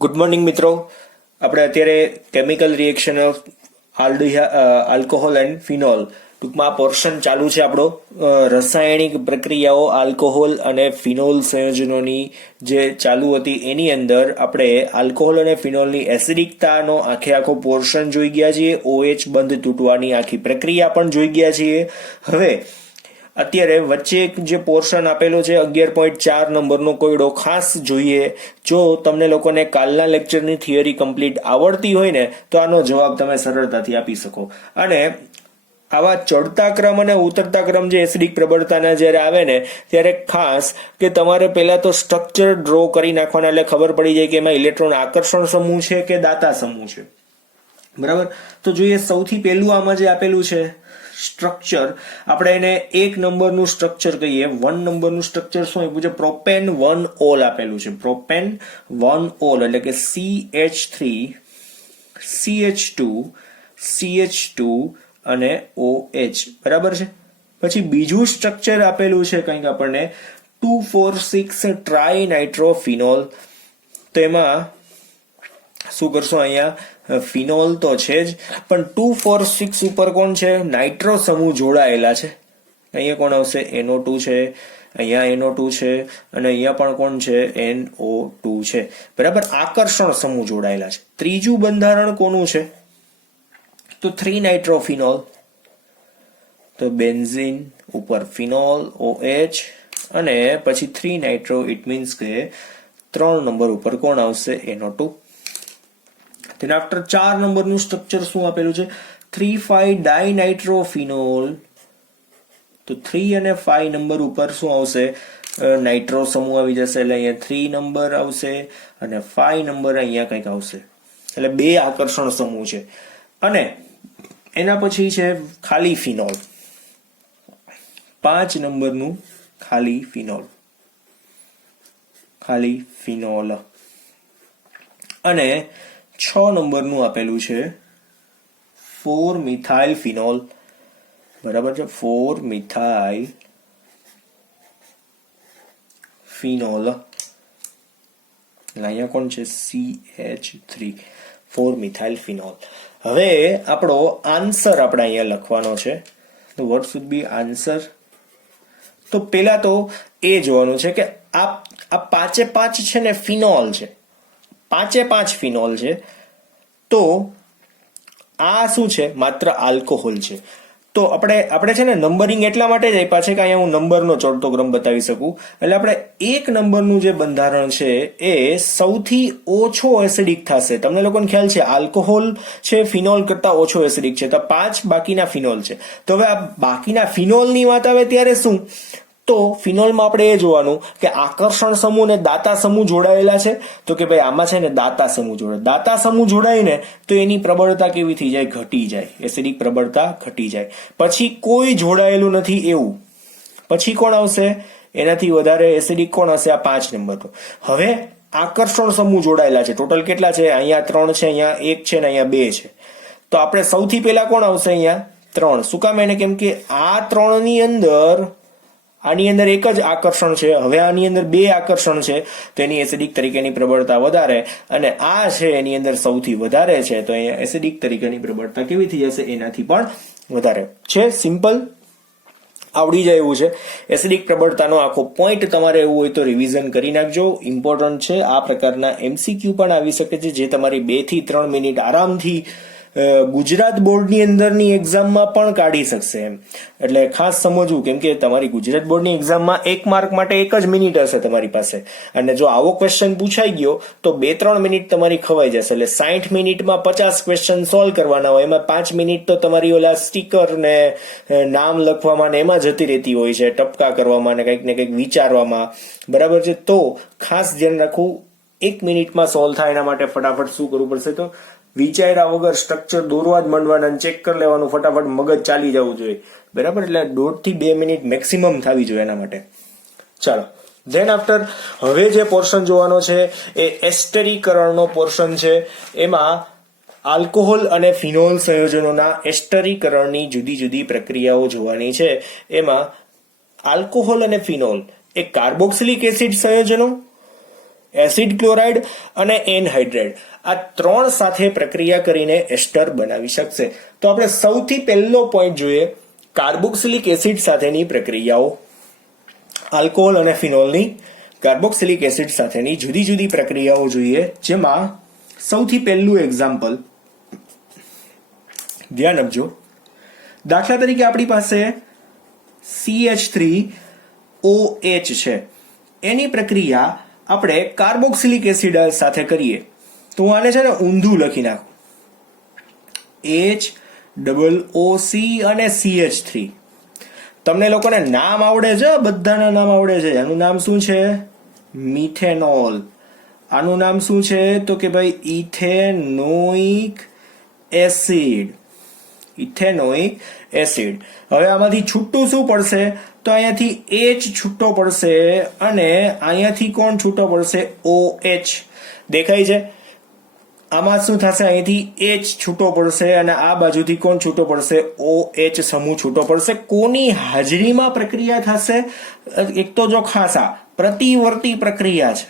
Good morning મિત્રો. આપણે અત્યારે chemical reaction of alcohol and phenol ટૂંકમાં પોર્શન ચાલુ છે આપણો. રાસાયણિક પ્રક્રિયાઓ આલ્કોહોલ અને ફિનોલ સંયોજનોની જે ચાલુ હતી એની અંદર આપણે આલ્કોહોલ અને ફિનોલની એસિડિકતાનો આખો પોર્શન જોઈ ગયા છીએ. OH બંધ તૂટવાની આખી પ્રક્રિયા પણ જોઈ ગયા છીએ. હવે અત્યારે વચ્ચે એક જે પોર્શન આપેલો છે 11.4 નંબરનો કોયડો ખાસ જોઈએ. જો તમને લોકોને કાલના લેક્ચરની થિયરી કમ્પ્લીટ આવડતી હોય ને તો આનો જવાબ તમે સરળતાથી આપી શકો. અને આવા ચડતા ક્રમ અને ઉતરતા ક્રમ જે એસિડિક પ્રબળતાના જ્યારે આવે ને ત્યારે ખાસ કે તમારે પહેલા તો સ્ટ્રક્ચર ડ્રો કરી નાખવાના, એટલે ખબર પડી જાય કે એમાં ઇલેક્ટ્રોન આકર્ષણ સમૂહ છે કે દાતા સમૂહ છે. બરાબર, તો જોઈએ સૌથી પહેલું આમાં જે આપેલું છે સ્ટ્રક્ચર, આપણે એને 1 નંબરનું સ્ટ્રક્ચર કહીએ. 1 નંબરનું સ્ટ્રક્ચર શું આપ્યું છે? પ્રોપેન 1 ઓલ આપેલું છે. પ્રોપેન 1 ઓલ એટલે કે CH3 CH2 CH2 અને OH. બરાબર છે. પછી બીજું સ્ટ્રક્ચર આપેલું છે કંઈક આપણને 2,4,6 ટ્રાઇનાઇટ્રોફિનોલ. તો એમાં શું કરશો? અહીંયા ફિનોલ તો છે જ, પણ 2,4,6 ઉપર કોણ છે? નાઇટ્રો સમૂહ જોડાયેલા છે. અહીંયા કોણ આવશે? NO2 છે, અહીંયા NO2 છે, અને અહીંયા પણ કોણ છે? NO2 છે. બરાબર, આકર્ષણ સમૂહ જોડાયેલા છે. ત્રીજું બંધારણ કોનું છે? તો 3 નાઇટ્રોફિનોલ. તો બેન્ઝીન ઉપર ફિનોલ OH અને પછી 3 નાઇટ્રો, ઇટ મીન્સ કે 3 નંબર ઉપર કોણ આવશે? NO2. તેના આફ્ટર 4 નંબરનું સ્ટ્રક્ચર શું આપેલું છે? 3,5 ડાયનાઇટ્રોફિનોલ. તો 3 અને 5 નંબર ઉપર શું આવશે? નાઇટ્રો સમૂહ આવી જશે, એટલે અહીંયા 3 નંબર આવશે અને 5 નંબર અહીંયા કંઈક આવશે. એટલે 2 આકર્ષણ સમૂહ છે. અને એના પછી છે ખાલી ફિનોલ. 5 નંબરનું ખાલી ફિનોલ. ખાલી ફિનોલ. અને 6 નંબરનું આપેલું છે 4 મિથાઇલ ફિનોલ. બરાબર છે, 4 મિથાઇલ ફિનોલ. અહીંયા કોણ છે? CH3, 4 methyl phenol. હવે આપણો આન્સર આપણે અહીંયા લખવાનો છે. તો વોટ શુડ બી આન્સર? તો પેલા તો એ જોવાનું છે કે આ 5 છે ને ફિનોલ છે. 5 ફિનોલ છે. તો આ શું છે? માત્ર આલ્કોહોલ છે. તો આપણે છે ને નંબરિંગ એટલા માટે જ આપ્યા છે કે અહીંયા હું નંબરનો ચડતો ક્રમ બતાવી શકું. એટલે આપણે 1 નંબરનું જે બંધારણ છે એ સૌથી ઓછો એસિડિક થશે. તમને લોકોને ખ્યાલ છે આલ્કોહોલ છે ફિનોલ કરતા ઓછો એસિડિક છે. તો 5 બાકીના ફિનોલ છે. તો હવે આ બાકીના ફિનોલની વાત આવે ત્યારે શું? તો ફિનોલમાં આપણે એ જોવાનું કે આકર્ષણ સમૂહ અને દાતા સમૂહ જોડાયેલા છે. તો કે ભાઈ આમાં છે ને દાતા સમૂહ જોડાય. દાતા સમૂહ જોડાઈને તો એની પ્રબળતા કેવી થઈ જાય? ઘટી જાય. એસિડિક પ્રબળતા ઘટી જાય. પછી કોઈ જોડાયેલું નથી એવું. પછી કોણ આવશે? એનાથી વધારે એસિડિક કોણ હશે? આ 5 નંબર. હવે આકર્ષણ સમૂહ જોડાયેલા છે. ટોટલ કેટલા છે? અહીંયા 3 છે, અહીંયા 1 છે, ને અહીંયા 2 છે. તો આપણે સૌથી પહેલા કોણ આવશે? અહીંયા 3. શું કામ? એને કેમ કે આ 3 ની અંદર આની અંદર એક જ આકર્ષણ છે, હવે આની અંદર 2 આકર્ષણ છે, તો એની એસિડિક તરીકેની પ્રબળતા વધારે, અને આ છે એની અંદર સૌથી વધારે છે, તો અહીંયા એસિડિક તરીકેની પ્રબળતા કેવી થઈ જશે? એનાથી પણ વધારે છે. સિમ્પલ, આવડી જાય એવું છે. એસિડિક પ્રબળતાનો આખો પોઈન્ટ તમારે એવું હોય તો રિવિઝન કરી નાખજો. ઇમ્પોર્ટન્ટ છે. આ પ્રકારના MCQ પણ આવી શકે છે જે તમારી 2 થી 3 મિનિટ આરામથી ગુજરાત બોર્ડની અંદરની એક્ઝામમાં પણ કાઢી શકશે એમ. એટલે ખાસ સમજવું, કેમ કે તમારી ગુજરાત બોર્ડની એક્ઝામમાં 1 માર્ક માટે 1 જ મિનિટ હશે તમારી પાસે, અને જો આવો ક્વેશ્ચન પૂછાઈ ગયો તો 2-3 મિનિટ તમારી ખવાઈ જશે. એટલે 60 મિનિટમાં 50 ક્વેશ્ચન સોલ્વ કરવાના હોય, એમાં 5 મિનિટ તો તમારી ઓલા સ્ટીકર ને નામ લખવામાં ને એમાં જતી રહેતી હોય છે, ટપકા કરવામાં ને કંઈક વિચારવામાં. બરાબર છે. તો ખાસ ધ્યાન રાખવું, 1 મિનિટમાં સોલ્વ થાય એના માટે ફટાફટ શું કરવું પડશે? તો વિચાર્યા વગર સ્ટ્રક્ચર દોરવા જ માંડવાના, ચેક કરી લેવાનું, ફટાફટ મગજ ચાલી જવું જોઈએ. બરાબર, એટલે 1.5 થી 2 મિનિટ મેક્સિમમ થવી જોઈએ એના માટે. ચાલો, ધેન આફ્ટર હવે જે પોર્શન જોવાનો છે એ એસ્ટરીકરણનો પોર્શન છે. એમાં આલ્કોહોલ અને ફિનોલ સંયોજનોના એસ્ટરીકરણની જુદી જુદી પ્રક્રિયાઓ જોવાની છે. એમાં આલ્કોહોલ અને ફિનોલ એ કાર્બોક્સિલિક એસિડ સંયોજનો એસિડ ક્લોરાઇડ અને એનહાઇડ્રાઇડ આ ત્રણ સાથે પ્રક્રિયા કરીને એસ્ટર બનાવી શકશે. તો આપણે સૌથી પહેલો પોઈન્ટ જોઈએ કાર્બોક્સિલિક એસિડ સાથેની પ્રક્રિયાઓ. આલ્કોહોલ અને ફિનોલની કાર્બોક્સિલિક એસિડ સાથેની જુદી જુદી પ્રક્રિયાઓ જોઈએ, જેમાં સૌથી પહેલું એક્ઝામ્પલ ધ્યાન આપજો. દાખલા તરીકે આપણી પાસે CH3OH છે, એની પ્રક્રિયા આપણે કાર્બોક્સિલિક એસિડ સાથે કરીએ તો હું આને છે ને ઊંધું લખી નાખું, HOOC અને CH3. તમને લોકોને નામ આવડે છે, બધાના નામ આવડે છે. આનું નામ શું છે? મિથેનોલ. આનું નામ શું છે? તો કે ભાઈ ઇથેનોઇક એસિડ. Ethanoic acid. હવે આમાંથી છૂટું શું પડશે? તો અહીંયાથી H છૂટો પડશે અને અહીંયાથી કોણ છૂટો પડશે? OH. દેખાય છે? આમાં શું થશે? અહીંથી H છૂટો પડશે અને આ બાજુથી કોણ છૂટો પડશે? OH સમૂહ છૂટો પડશે. કોની હાજરીમાં પ્રક્રિયા થશે? એક તો જો ખાસા પ્રતિવર્તી પ્રક્રિયા છે,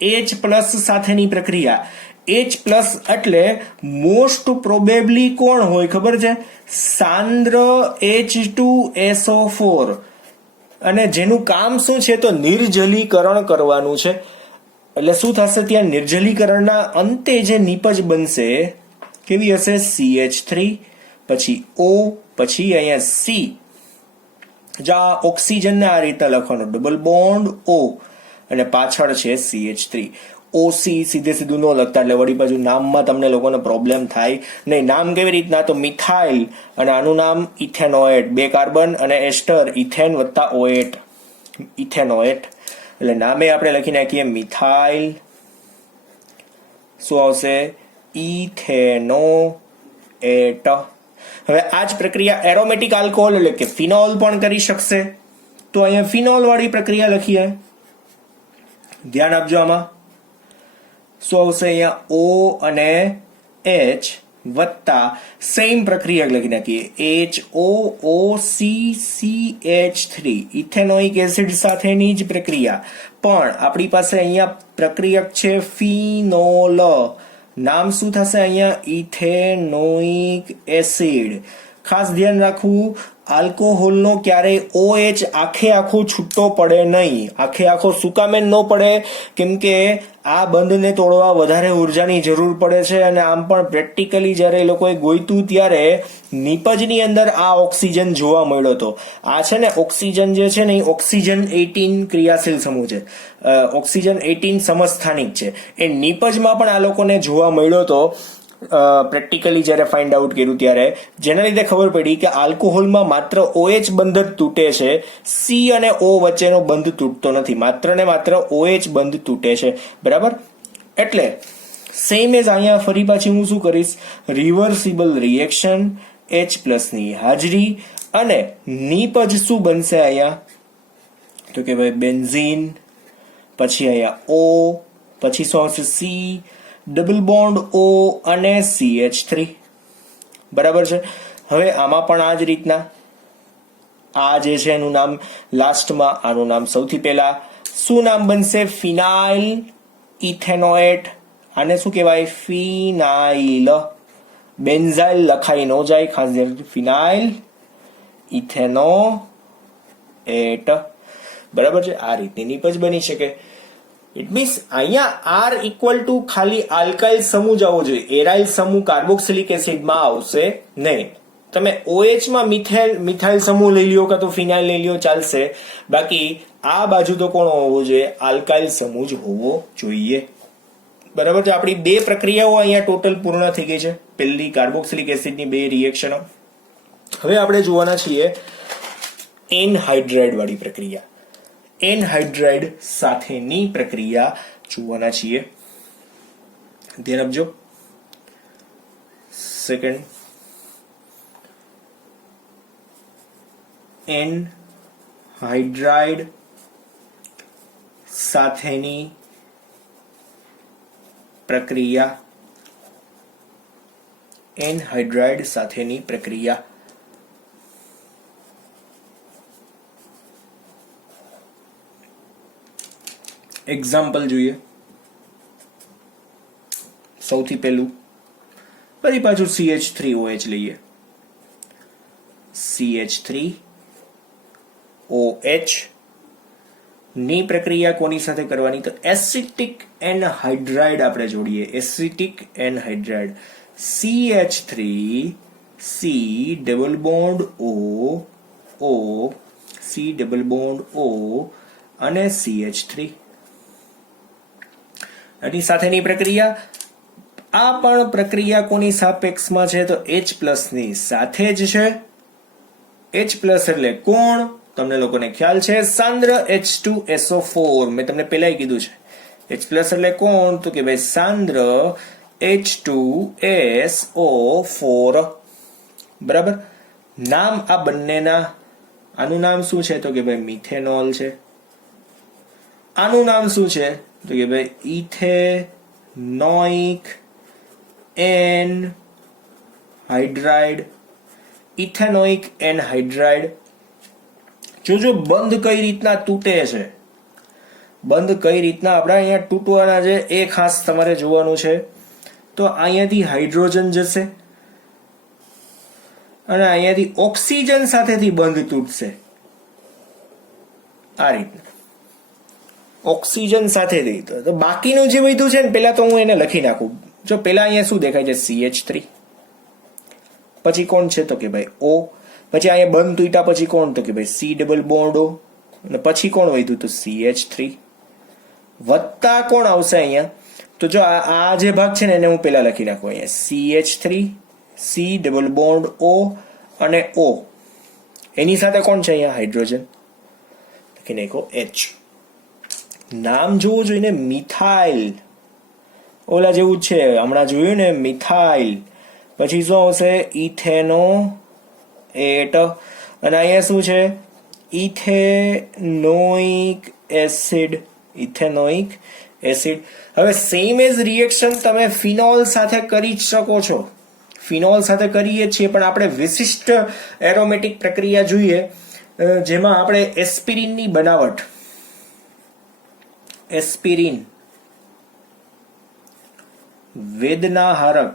H પ્લસ સાથેની પ્રક્રિયા. H પ્લસ એટલે મોસ્ટ પ્રોબેબલી કોણ હોય ખબર છે? સાંદ્ર H2SO4. અને જેનું કામ શું છે? તો નિર્જલીકરણ કરવાનું છે. એટલે શું થશે? ત્યાં નિર્જલીકરણના અંતે જે નિપજ બનશે કેવી હશે? CH3 પછી O પછી અહીંયા C. જા ઓક્સિજનને આ રીતે લખવાનું, ડબલ બોન્ડ O અને પાછળ છે CH3. OC સીધે સીધું ન લખતા, એટલે વળી બાજુ નામમાં તમને લોકોને પ્રોબ્લેમ થાય નહીં. નામ કેવી રીતના? તો મિથાઇલ અને આનું નામ ઇથેનોએટ. 2 કાર્બન અને એસ્ટર, ઇથેન વત્તા ઓએટ, ઇથેનોએટ. એટલે નામે આપણે લખી નાખીએ મિથાઇલ. શું આવશે? ઇથેનોએટ. હવે આ જ પ્રક્રિયા એરોમેટિક આલ્કોહોલ એટલે કે ફિનોલ પણ કરી શકશે. તો અહીંયા ફિનોલ વાળી પ્રક્રિયા લખીએ. ધ્યાન આપજો. આમાં શું આવશે? અહીંયા O અને H વત્તા સેમ પ્રક્રિયા લખી નાખીએ HOOCCH3. ઇથેનોઇક એસિડ સાથેની જ પ્રક્રિયા, પણ આપણી પાસે અહીંયા પ્રક્રિયક છે ફિનોલ. નામ શું થશે અહીંયા? Ethanoic acid. ખાસ ધ્યાન રાખવું, આલ્કોહોલનો ક્યારેય OH આખો છૂટો પડે નહીં. આખો સુકામેન ન પડે, કેમ કે આ બંધને તોડવા વધારે ઉર્જાની જરૂર પડે છે. અને આમ પણ પ્રેક્ટિકલી જ્યારે એ લોકોએ ગોઈતું ત્યારે નિપજની અંદર આ ઓક્સિજન જોવા મળ્યો હતો. આ છે ને ઓક્સિજન જે છે ને એ ઓક્સિજન 18 ક્રિયાશીલ સમૂહ છે, ઓક્સિજન 18 સમસ્થાનિક છે. એ નિપજમાં પણ આ લોકોને જોવા મળ્યો હતો પ્રેક્ટિકલી જ્યારે ફાઇન્ડ આઉટ કર્યું ત્યારે, જેના લીધે ખબર પડી કે આલ્કોહોલમાં માત્ર OH બંધ જ તૂટે છે, C અને O વચ્ચેનો બંધ તૂટતો નથી. માત્ર ને માત્ર OH બંધ તૂટે છે. બરાબર? એટલે સેમ એઝ અહીંયા ફરી પાછી હું શું કરીશ? રિવર્સિબલ રિએક્શન, H ની હાજરી અને નિપજ શું બનશે અહીંયા? તો કે ભાઈ બેન્ઝીન, પછી અહીંયા O, પછી શું આવશે? C, ડબલ બોન્ડ O અને CH3. બરાબર છે? હવે આમાં પણ આ જ રીતના આ જે છે એનું નામ લાસ્ટમાં, આનું નામ સૌથી પહેલા શું નામ બનશે? ફિનાઇલ ઇથેનોએટ. આને શું કહેવાય? ફિનાઇલ. બેન્ઝાઇલ લખાઈ ન જાય, ખાસ ધ્યાન. ફિનાઇલ ઇથેનોએટ. બરાબર છે? આ રીતની નિપજ બની શકે. ઇટ મીન્સ અહીંયા R ઇક્વલ ટુ ખાલી આલ્કાઇલ સમૂહ જ આવવો જોઈએ, એરાઇલ સમૂહ કાર્બોક્સિલિક એસિડમાં આવશે નહીં. તમે OH માં મિથાઇલ સમૂહ લઈ લ્યો કાં તો ફિનાઇલ લઈ લ્યો, ચાલશે. બાકી આ બાજુ તો કોણ હોવો જોઈએ? આલ્કાઇલ સમૂહ જ હોવો જોઈએ. બરાબર છે? આપણી 2 પ્રક્રિયાઓ અહીંયા ટોટલ પૂર્ણ થઈ ગઈ છે. પહેલી કાર્બોક્સિલિક એસિડની 2 રિએક્શનો. હવે આપણે જોવાના છીએ એનહાઇડ્રાઇડ વાળી પ્રક્રિયા. એનહાઇડ્રાઇડ સાથેની પ્રક્રિયા જોવાના છીએ. ધ્યાન આપજો. સેકન્ડ, એનહાઇડ્રાઇડ સાથેની પ્રક્રિયા. એનહાઇડ્રાઇડ સાથેની પ્રક્રિયા. એક્ઝામ્પલ જોઈએ. સૌથી પહેલું ફરી પાછું CH3OH લઈએ. CH3OH ની પ્રક્રિયા કોની સાથે કરવાની? તો એસિટિક એનહાઇડ્રાઇડ આપણે જોડીએ. Acetic anhydride CH3 C double bond O C double bond O અને CH3 એની સાથેની પ્રક્રિયા. આ પણ પ્રક્રિયા કોની સાપેક્ષમાં છે? તો H પ્લસ ની સાથે જ છે. H પ્લસ એટલે કોણ? તમને લોકોને ખ્યાલ છે, સાંદ્ર H2SO4. મેં તમને પહેલા કીધું છે. H પ્લસ એટલે કોણ? તો કે ભાઈ સાંદ્ર H2SO4. બરાબર. નામ આ બંનેના, આનું નામ શું છે? તો કે ભાઈ મિથેનોલ છે. આનું નામ શું છે? તો કે ભાઈ ઇથેનોઇક એનહાઇડ્રાઇડ. Ethanoic anhydride. જોજો બંધ કઈ રીતના તૂટે છે. બંધ કઈ રીતના આપણા અહીંયા તૂટવાના છે એ ખાસ તમારે જોવાનું છે. તો અહીંયાથી હાઇડ્રોજન જશે અને અહીંયાથી ઓક્સિજન સાથેથી બંધ તૂટશે. આ રીતના ઓક્સિજન સાથેથી. તો બાકીનું જે બધું છે ને, પેલા તો હું એને લખી નાખું. જો પેલા અહીંયા શું દેખાય છે? CH3. પછી કોણ છે? તો કે ભાઈ O. પછી અહીંયા બંધ તૂટ્યા પછી કોણ? તો કે ભાઈ C ડબલ બોન્ડ O. અને પછી કોણ વધ્યું? તો CH3. વત્તા કોણ આવશે અહીંયા? તો જો આ જે ભાગ છે ને એને હું પેલા લખી નાખું. અહીંયા CH3 C double bond O અને O. એની સાથે કોણ છે અહીંયા? હાઇડ્રોજન. લખી નાખો H. નામ જોવું જોઈએ ને, મિથાઇલ. ઓલા જેવું છે, હમણાં જોયું ને, મિથાઇલ. પછી શું આવશે? ઇથેનોએટ. અને અહીંયા શું છે? Ethanoic acid. Ethanoic acid. હવે સેમ એઝ રિએક્શન તમે ફિનોલ સાથે કરી જ શકો છો. ફિનોલ સાથે કરીએ છીએ, પણ આપણે વિશિષ્ટ એરોમેટિક પ્રક્રિયા જોઈએ, જેમાં આપણે એસ્પિરિનની બનાવટ. એસ્પિરિન વેદનાહારક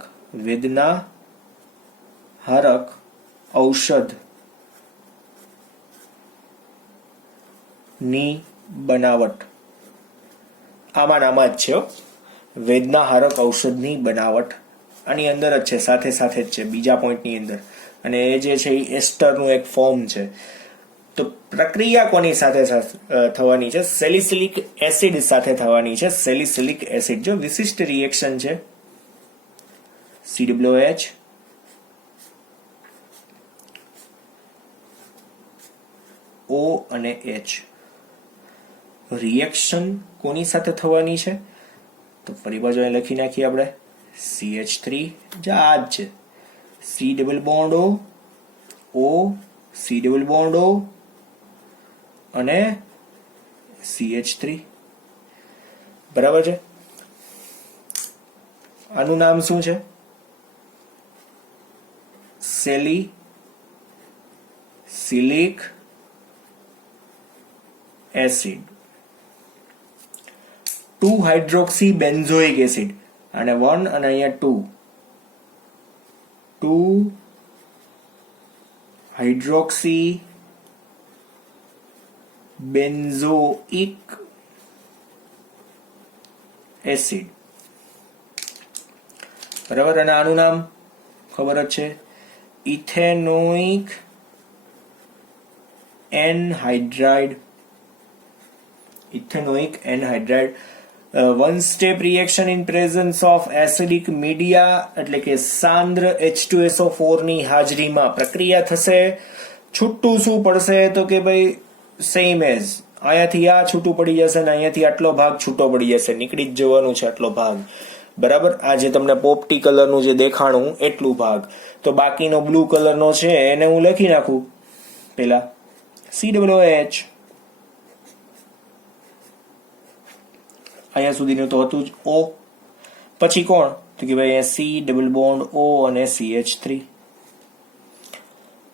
ઔષધ ની બનાવટ. આમાં જ છે. વેદનાહારક ઔષધની બનાવટ આની અંદર જ છે, સાથે જ છે, બીજા પોઈન્ટની અંદર. અને એ જે છે એ એસ્ટરનું એક ફોર્મ છે. તો પ્રક્રિયા કોની સાથે થવાની છે? સેલિસિલિક એસિડ સાથે થવાની છે. સેલિસિલિક એસિડ જો વિશિષ્ટ રિએક્શન છે. COH O અને H. રિએક્શન કોની સાથે થવાની છે? તો ફરી બાજુ અહીં લખી નાખીએ આપણે. CH3 જે આ જ છે. C double bond O C double bond O અને CH3. બરાબર છે. આનું નામ શું છે? Salicylic acid. 2 hydroxy benzoic acid અને 1 અને અહીંયા 2 હાઇડ્રોક્સી બેન્ઝોઇક એસિડ. બરાબર. અને આનું નામ ખબર જ છે, ethanoic anhydride. Ethanoic anhydride. One step reaction in presence of acidic media, એટલે કે સાંદ્ર H2SO4 ની હાજરીમાં પ્રક્રિયા થશે. છૂટું શું પડશે? તો કે ભાઈ સેમ એઝ અહીંયાથી આ છૂટું પડી જશે ને અહીંયાથી આટલો ભાગ છૂટો પડી જશે. નીકળી જ જવાનું છે આટલો ભાગ. બરાબર. આ જે તમને પોપટી કલરનું જે દેખાણું એટલું ભાગ. તો બાકીનો બ્લુ કલરનો છે એને હું લખી નાખું પેલા. COH. અહીંયા સુધીનું તો હતું જ O. પછી કોણ? તો કે ભાઈ C ડબલ બોન્ડ O અને CH3.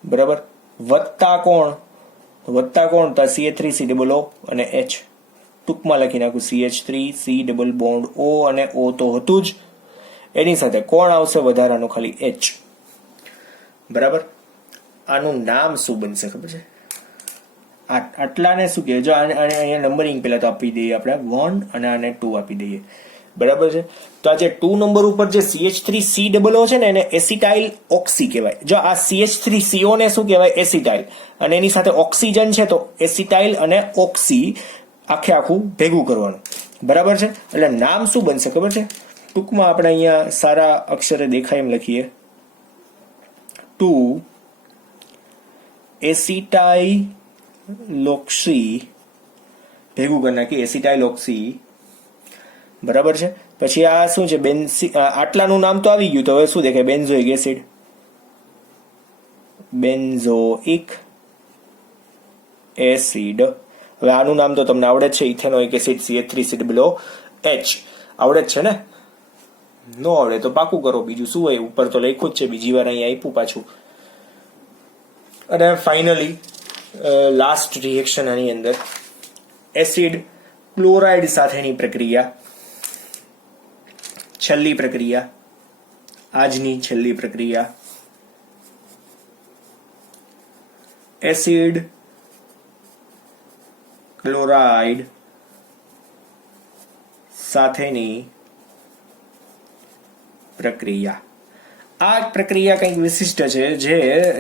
બરાબર. વત્તા કોણ? તો CH3 C ડબલ O અને H. ટૂંકમાં લખી નાખું CH3 C double bond O અને O તો હતું જ, એની સાથે કોણ આવશે વધારાનું ખાલી H. બરાબર. આનું નામ શું બનશે ખબર છે? આટલાને શું કહે? જો અહીંયા નંબરિંગ પહેલા તો આપી દઈએ આપણે 1 અને આને 2 આપી દઈએ. બરાબર છે. તો આ જે 2 નંબર ઉપર જે CH3COO છે ને એને એસિટાઇલ ઓક્સી કહેવાય. જો આ CH3CO ને શું કહેવાય? એસિટાઇલ. અને એની સાથે ઓક્સિજન છે તો એસિટાઇલ અને ઓક્સી આખું ભેગું કરવાનું. બરાબર છે. એટલે નામ શું બનશે ખબર છે? ટૂંકમાં આપણે અહીંયા સારા અક્ષરે દેખાય એમ લખીએ 2 એસિટાઇલોક્સી ભેગું કરી નાખીએ એસિટાઇલોક્સી. બરાબર છે. પછી આ શું છે? આટલાનું નામ તો આવી ગયું. તો હવે શું દેખાય? Benzoic acid, benzoic acid. હવે આનું નામ તો તમને આવડે જ છે, ઇથેનોઇક એસિડ CH3COOH આવડે જ છે ને? નો આવડે તો પાકું કરો. બીજું શું હોય? ઉપર તો લખ્યું જ છે, બીજી વાર અહીંયા આપ્યું પાછું. અને ફાઇનલી લાસ્ટ રિએક્શન આની અંદર એસિડ ક્લોરાઇડ સાથેની પ્રક્રિયા, છેલ્લી પ્રક્રિયા, આજની છેલ્લી પ્રક્રિયા, એસિડ ક્લોરાઇડ સાથેની પ્રક્રિયા. આ પ્રક્રિયા કંઈક વિશિષ્ટ છે, જે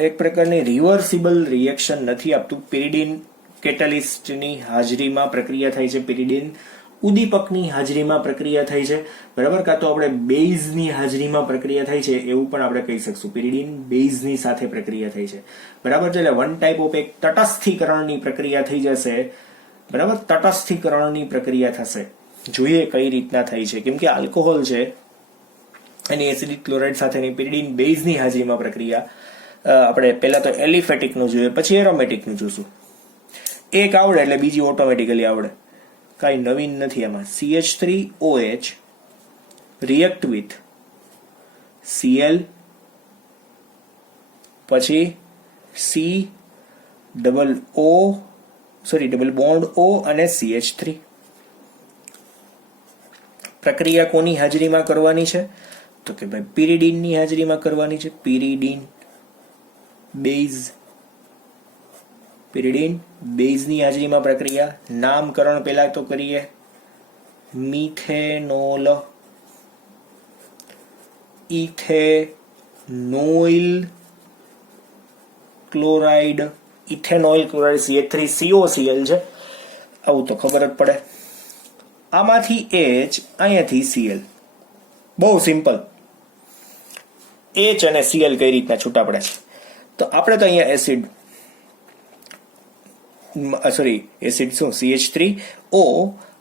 એક પ્રકારની રિવર્સિબલ રિએક્શન નથી આપતું. પેરિડીન કેટાલિસ્ટની હાજરીમાં પ્રક્રિયા થાય છે, પેરિડીન ઉદ્દીપકની હાજરીમાં પ્રક્રિયા થાય છે. બરાબર. કાં તો આપણે બેઝની હાજરીમાં પ્રક્રિયા થાય છે એવું પણ આપણે કહી શકશું. પેરિડીન બેઝની સાથે પ્રક્રિયા થાય છે. બરાબર છે. એટલે વન ટાઈપ ઓફ એક તટસ્થીકરણની પ્રક્રિયા થઈ જશે. બરાબર. તટસ્થીકરણની પ્રક્રિયા થશે. જોઈએ કઈ રીતના થાય છે. કેમ કે આલ્કોહોલ છે એની એસિડિક ક્લોરાઇડ સાથેની પેરિડીન બેઝની હાજરીમાં પ્રક્રિયા. આપણે પહેલા તો એલિફેટિકનું જોઈએ, પછી એરોમેટિકનું જોશું. એક આવડે એટલે બીજી ઓટોમેટિકલી આવડે. કાંઈ નવીન નથી એમાં. CH3OH રિએક્ટ વિથ Cl પછી ડબલ બોન્ડ O અને CH3. પ્રક્રિયા કોની હાજરીમાં કરવાની છે? તો કે ભાઈ પિરિડીનની હાજરીમાં કરવાની છે. પિરિડીન બેઝની હાજરીમાં પ્રક્રિયા. નામકરણ પહેલા તો કરીએ. Methanol, ethanoyl chloride, ethanoyl chloride CH3COCl છે. આવું તો ખબર જ પડે. આમાંથી H, અહીંયાથી Cl. બહુ સિમ્પલ. H અને Cl કઈ રીતના છૂટા પડે છે? તો આપણે તો અહીંયા એસિડ શું CH3O,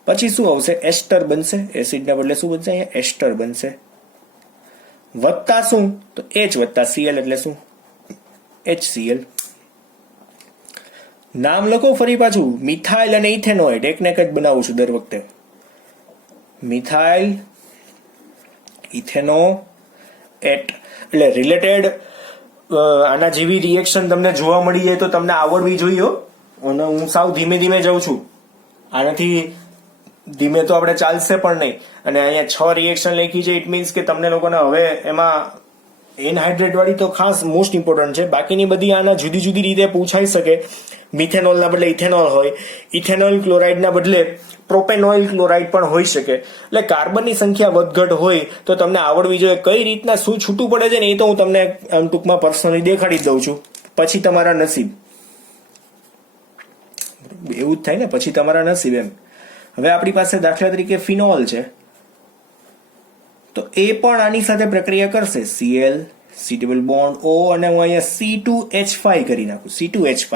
પછી શું આવશે? એસ્ટર બનશે. એસિડના બદલે શું બનશે? અહીંયા એસ્ટર બનશે. વત્તા શું? તો H વત્તા Cl એટલે શું? HCl. નામ લખો ફરી પાછું. મિથાઇલ અને ઇથેનોઇડ એકને એક જ બનાવું છું દર વખતે. મિથાઇલ ઇથેનોએટ એટલે રિલેટેડ આના જેવી રિએક્શન તમને જોવા મળી જાય તો તમને આવડવી જોઈએ. અને હું સાવ ધીમે ધીમે જાઉં છું. આનાથી ધીમે તો આપણે ચાલશે પણ નહીં. અને અહીંયા 6 રિએક્શન લખી છે. ઇટ મીન્સ કે તમને લોકોને હવે એમાં એનહાઇડ્રેટ વાળી તો ખાસ મોસ્ટ ઇમ્પોર્ટન્ટ છે. બાકીની બધી આના જુદી જુદી રીતે પૂછાઈ શકે. મિથેનોલના બદલે ઇથેનોલ હોય, ઇથેનોલ ક્લોરાઇડના બદલે પ્રોપેનોઇલ ક્લોરાઇડ પણ હોઈ શકે. એટલે કાર્બનની સંખ્યા વધઘટ હોય તો તમને આવડવી જોઈએ. કઈ રીતના શું છૂટું પડે છે ને એ તો હું તમને ટૂંકમાં પર્સનલી દેખાડી દઉં છું. પછી તમારા નસીબ. એવું જ થાય ને, પછી તમારા નસીબ એમ. હવે આપણી પાસે દાખલા તરીકે ફિનોલ છે, તો એ પણ આની સાથે પ્રક્રિયા કરશે. Cl, C double bond O અને હું અહીંયા C2H5 કરી નાખું. C2H5.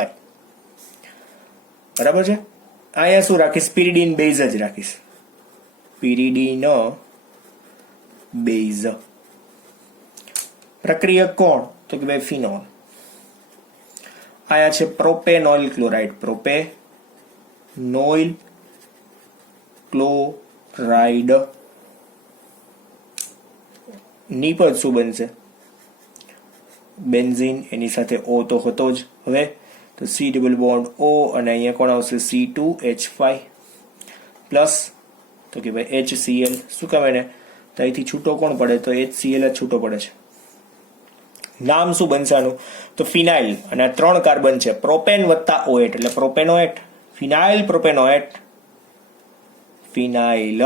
બરાબર છે. અહીંયા શું રાખીશ? પિરિડીન બેઝ જ રાખીશ. પિરિડીન બેઝ. પ્રક્રિયક કોણ? તો કે ભાઈ ફિનોલ. આયા છે પ્રોપેનોઇલ ક્લોરાઇડ. પ્રોપેનોઇલ ક્લોરાઇડ ની પદ શું બનશે? બેન્ઝીન. એની સાથે O તો હતો જ. હવે તો C ડબલ બોન્ડ O અને અહીંયા કોણ આવશે? C2H5. પ્લસ તો કે ભાઈ HCl. શું કહેવાય ને, તો અહીંથી છૂટો કોણ પડે, તો HCl જ છૂટો પડે છે. નામ શું બનશે આનું, તો ફિનાઇલ. અને આ 3 કાર્બન છે, પ્રોપેન વત્તા OH એટલે પ્રોપેનોએટ, ફિનાઇલ પ્રોપેનોએટ, ફિનાઇલ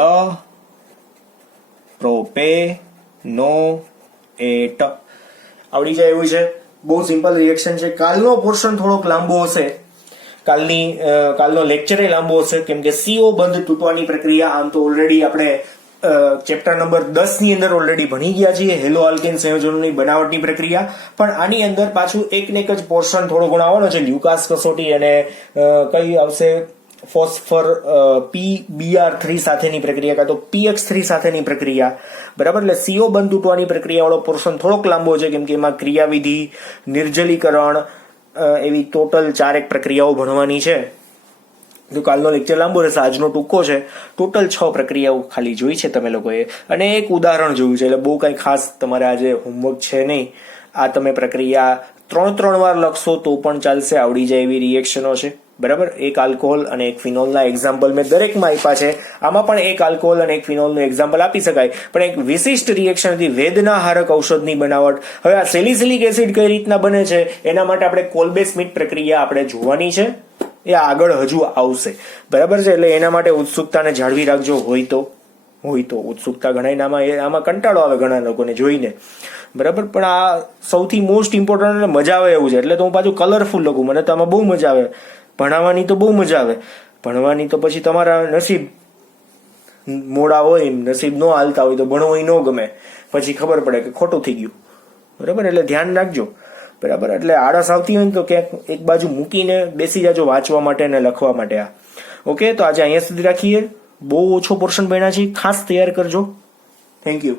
પ્રોપેનોએટ. આવડી જાય એવું છે. બહુ સિમ્પલ રિએક્શન છે. કાલનો પોર્શન થોડોક લાંબો હશે, કાલનો લેક્ચર લાંબો હશે, કેમ કે CO બંધ તૂટવાની પ્રક્રિયા આમ તો ઓલરેડી આપણે ચેપ્ટર નંબર 10 ની અંદર ઓલરેડી ભણી ગયા છીએ, હેલો આલ્કેન સંયોજનોની બનાવટની પ્રક્રિયા. પણ આની અંદર પાછું એક ને એક જ પોર્શન થોડો ઘણો આવવાનો છે, લ્યુકાસ કસોટી અને કઈ આવશે ફોસ્ફર PBr3 સાથેની પ્રક્રિયા, કાં તો PX3 સાથેની પ્રક્રિયા, બરાબર. એટલે CO બંધ તૂટવાની પ્રક્રિયા વાળો પોર્શન થોડોક લાંબો છે, કેમ કે એમાં ક્રિયાવિધિ, નિર્જલીકરણ, એવી ટોટલ 4 પ્રક્રિયાઓ ભણવાની છે. તો કાલનો લેક્ચર લાંબો રહેશે, આજનો ટૂંકો છે. ટોટલ 6 પ્રક્રિયાઓ ખાલી જોઈ છે તમે લોકોએ, અને એક ઉદાહરણ જોયું છે. એટલે બહુ કઈ ખાસ તમારે આજે હોમવર્ક છે નહીં. આ તમે પ્રક્રિયા 3 વાર લખશો તો પણ ચાલશે, આવડી જાય એવી રિએક્શનો છે, બરાબર. એક આલ્કોહોલ અને એક ફિનોલના એક્ઝામ્પલ મેં દરેકમાં આપ્યા છે. આમાં પણ એક આલ્કોહોલ અને એક ફિનોલનું એક્ઝામ્પલ આપી શકાય, પણ એક વિશિષ્ટ રિએક્શન હતી વેદના હારક ઔષધની બનાવટ. હવે આ સેલિસિલિક એસિડ કઈ રીતના બને છે એના માટે આપણે કોલ્બે સ્મિથ પ્રક્રિયા આપણે જોવાની છે, એ આગળ હજુ આવશે, બરાબર છે. એટલે એના માટે ઉત્સુકતાને જાળવી રાખજો. હોય તો ઉત્સુકતા ઘણા આમાં કંટાળો આવે ઘણા લોકોને જોઈને, બરાબર. પણ આ સૌથી મોસ્ટ ઇમ્પોર્ટન્ટ અને મજા આવે એવું છે, એટલે તો હું પાછું કલરફુલ લખું. મને તો આમાં બહુ મજા આવે, ભણાવવાની તો બહુ મજા આવે. ભણવાની તો પછી તમારા નસીબ મોડા હોય, નસીબ ન હાલતા હોય તો ભણવું ન ગમે, પછી ખબર પડે કે ખોટું થઈ ગયું, બરાબર. એટલે ધ્યાન રાખજો, બરાબર. એટલે આળસ આવતી હોય ને તો ક્યાંક એક બાજુ મૂકીને બેસી જાજો વાંચવા માટે અને લખવા માટે. આ ઓકે. તો આજે અહીંયા સુધી રાખીએ. બહુ ઓછો પોર્શન ભણ્યા છે, ખાસ તૈયાર કરજો. Thank you.